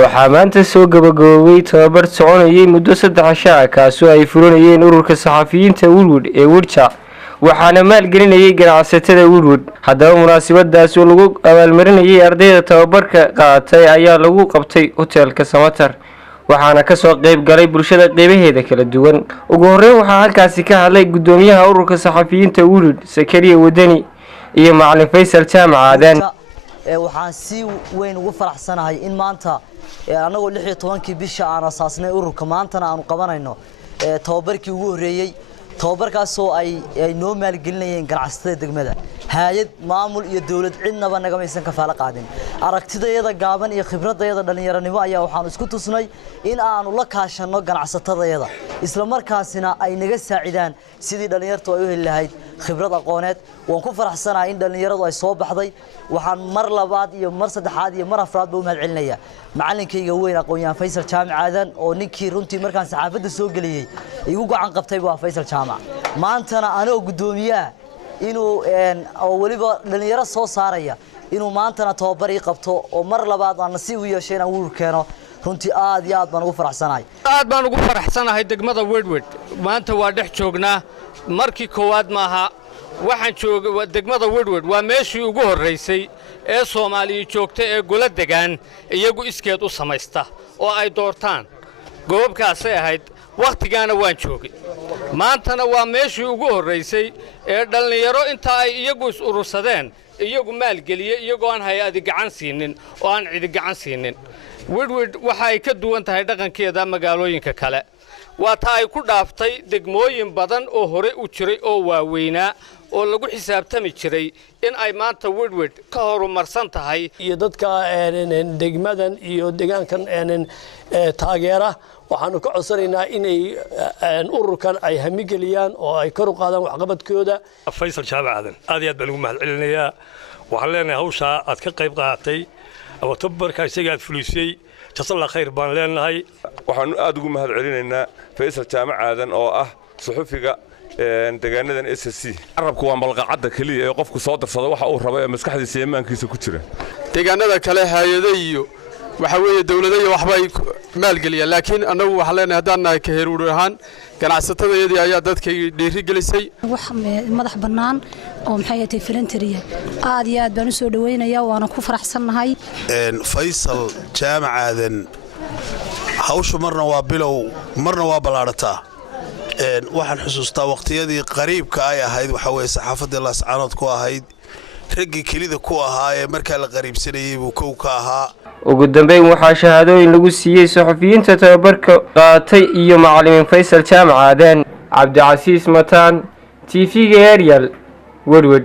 waxaa maanta soo gabagaboobay tababar soconayay muddo 3 saac kaasoo ay fulinayeen ururka saxafiyiinta Woodward ee Wirja waxaana maalgelinayay ganacsatada Woodward. haddaba munaasabadaas oo lagu abaalmarinayay ardayda tababarka qaatay ayaa lagu qabtay hotelka Samatar waxaana ka soo qayb galay bulshada qeybaheeda kala duwan. ugu horreyn waxaa halkaasi ka hadlay gudoomiyaha ururka saxafiyiinta Woodward Sakariya Wadani iyo macallin Faysal Jaamac Aadan. waxaan si weyn ugu faraxsanahay in maanta anagoo 16 bisha aan asaasnay ururka maantana aanu qabanayno tababarkii ugu horeeyay tababarkaas oo ay noo maalgelinayeen ganacsatada degmada hay'ad maamul iyo dawlad cidnaba naga maysan kafaala qaadin aragtidayada gaaban iyo khibradayada dhalinyaranimo ayaa waxaan isku tusnay in aanu la kaashano ganacsatadayada isla markaasina ay naga saacidaan sidii dhalinyartu ay u heli lahayd khibrad aqooneed. waan ku faraxsanahay in dhalinyaradu ay soo baxday waxaan mar labaad iyo mar saddexaad iyo mar afraad u mahadcelinayaa macallinkayga weyn aqoon-yahan Faysal Jaamac Aadan oo ninkii runtii markaan saxaafadda soo galiyay igu gacan qabtay waa Faysal Jaamac. maantana anoo gudoomiyaha inuu oo waliba dhalinyaro soo saaraya inuu maantana tababar ii qabto oo mar labaad aan nasiib u yeeshay inaan Woodward keeno runtii aad iyo aad baan ugu faraxsanahay degmada Woodward maanta waa dhex joognaa markii koowaad maaha waxaan joogay degmada Woodward waa meeshii ugu horeysay ee Soomaaliya joogtay ee golo degaan iyagu iskeed u samaysta oo ay doortaan goobkaasay ahayd waqtigaana waan joogay maantana waa meeshii ugu horeysay ee dhalinyaro inta ay iyagu is urursadeen iyagu maalgeliye iyagoo aan hay'ad gacan siinin oo aan cid gacan siinin. Woodward waxa ay ka duwan tahay dhaqankeeda magaalooyinka kale waa ta ay ku dhaaftay degmooyin badan oo hore u jiray oo waaweynaa oo lagu xisaabtami jiray in ay maanta Woodward ka horumarsan tahay iyo dadka degmadan iyo deegaankan taageera waxaanu ka codsanaynaa inay ururkan ay hamigeliyaan oo ay kor u qaadaan waxqabadkooda. Faysal Jaamac Aadan aad iyo aad baan ugu mahadcelinayaa waxaan leenahay hawsha aad ka qayb qaadatay oo tababarka isaga fulisay jasalla khayr baan leenahay. waxaan aad ugu mahadcelinaynaa Faysal Jaamac Aadan oo ah suxufiga deegaanadan SSC arabku waa malqacada kaliya ee qofku soo darsado waxa uu rabo ee maskaxdiisa iyo maankiisa ku jira. deegaanada kale hay'adaha iyo waxa weeye dawladda waxba ay maalgeliyaan laakiin anagu waxa leenahay hadaan nahay ka heer urur ahaan ganacsatadayadii ayaa dadka dhiiri gelisay wax madax banaan oo maxay tahay volunteer aad iyo aad baan u soo dhaweynayaa waana ku faraxsanahay. Faysal Jaamac Aadan hawshu marna waa bilow marna waa balaarataa. waxaan xusuustaa waqtiyadii qariibka ay ahayd waxa weeye saxaafadda la socod ku ahayd ragii kelida ku ahaa ee markaa la qariibsanayay buu kow ka ahaa. ugu dambeyn waxaa shahaadooyin lagu siiyay saxafiyiinta tababarka qaatay iyo macallin Faysal Jaamac Aadan. Cabdi Casiis Mataan TV Ariel Woodward.